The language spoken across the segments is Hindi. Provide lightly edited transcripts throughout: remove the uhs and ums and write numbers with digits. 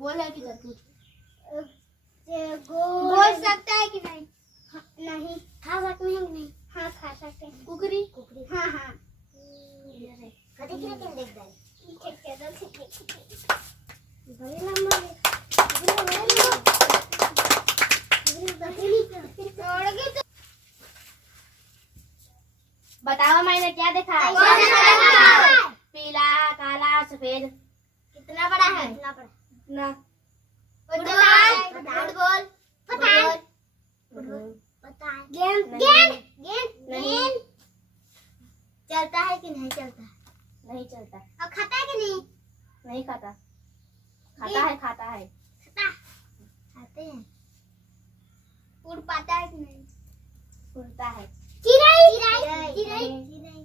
गोल है किधर पूछ। बोल सकता है कि नहीं? हाँ, नहीं। खा सकते हैं कि नहीं? हाँ खा सकते हैं। कुकरी कुकरी। हाँ हाँ कभी किसी के देख दाई ठीक है तो ठीक बड़े नंबर है। बताओ मैंने क्या देखा? कौन सा देखा? पीला काला सफेद। कितना बड़ा है? कितना बड़ा? ना फुटबॉल फुटबॉल फुटबॉल फुटबॉल पता है। गेंद नहीं। गेंद गेंद नहीं। गेंद चलता है कि नहीं चलता? नहीं चलता। और खाता है कि नहीं? नहीं खाता। खाता है खाता है। खाते हैं। उड़ पाता है कि नहीं? उड़ता है। चिड़ै चिड़ै। चिड़ै नहीं।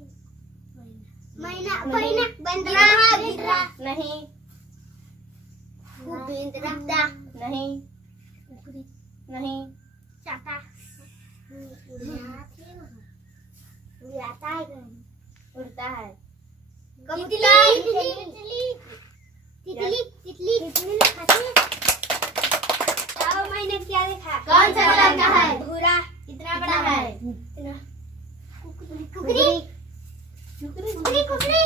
मैना नहीं। मैना बंदरा गिद्रा नहीं कुबेंद्रा नहीं नहीं चाटा उड़ाता है कि नहीं? उड़ता है। तितली तितली। तितली तितली खाते हैं। बताओ मैंने क्या देखा? कौन सा कलर का है? भूरा। कितना बड़ा है? कुकरी कुकरी कुकरी कुकरी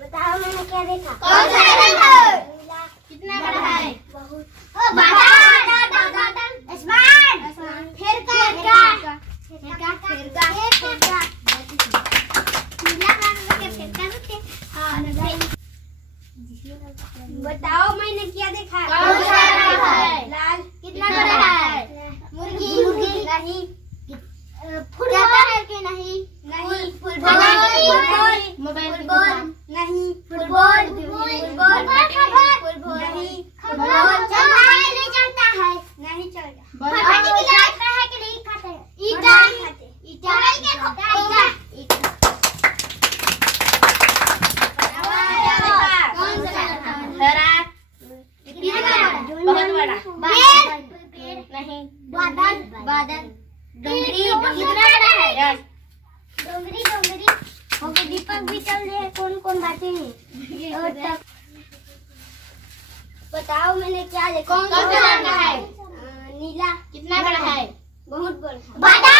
बताओ मैंने क्या देखा? कौन सा है? नीला। कितना बड़ा है? बहुत। ओ बादल आसमान फेरका फेरका नीला रंग के फेरका होते। हाँ बताओ मैंने क्या देखा? कौन सा रंग है? लाल। कितना बड़ा है? मुर्गी नहीं चलता है कि नहीं? नहीं मोबाइल फुटबॉल नहीं फुटबॉल फुटबॉल नहीं फुटबॉल चलता है नहीं चलता है? नहीं चलता। खाते की लाइट है कि नहीं खाते हैं? ईटा ईटा। ईटा कौन सा हरा? बहुत बड़ा। पेड़ नहीं बादल बादल डोंगरी कितना बड़ा है? डोंगरी डोंगरी। ओके दीपक भी चल रहे हैं। कौन कौन बातें हैं? और तक बताओ मैंने क्या देखा? कौन सा रंग का है? नीला। कितना बड़ा है? बहुत बड़ा। बादल।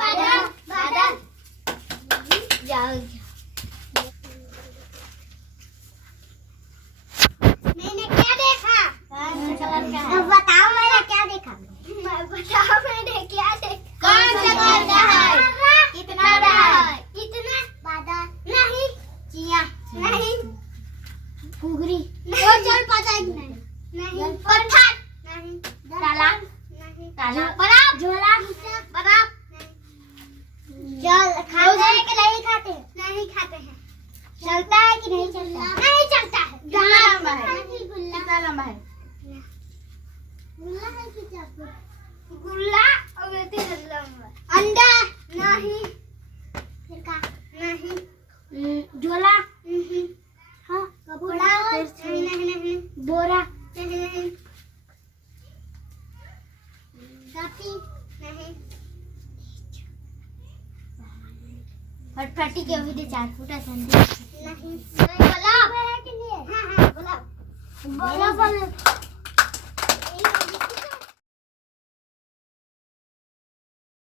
बादल बादल जाओ मैंने क्या देखा? कौन सा कलर का अब है? बताओ मैंने क्या देखा? बताओ मैंने क्या देखा? कौन सा कलर का है? कितना बड़ा है? कितना? बादल। नहीं चिया। नहीं कुकरी। वो चल पाता है कि नहीं? नहीं पत्थर नहीं तालाब नहीं तालाब बर्फ झोला। बर्फ चल खाते हैं कि नहीं खाते? नहीं खाते हैं। चलता है कि नहीं चलता? नहीं चलता है। कितना लंबा है? गुल्ला कितना लंबा है? गुल्ला है कि चाकू? गुल्ला और बेटी लंबा अंडा नहीं फिर का? नहीं झोला। नहीं हाँ कपड़ा। नहीं नहीं नहीं बोरा। नहीं नहीं कापी। नहीं फटफटी के अभी दे 4 फुटा संदेश। नहीं गुलाब है कि नहीं? हाँ हाँ गुलाब गुलाब।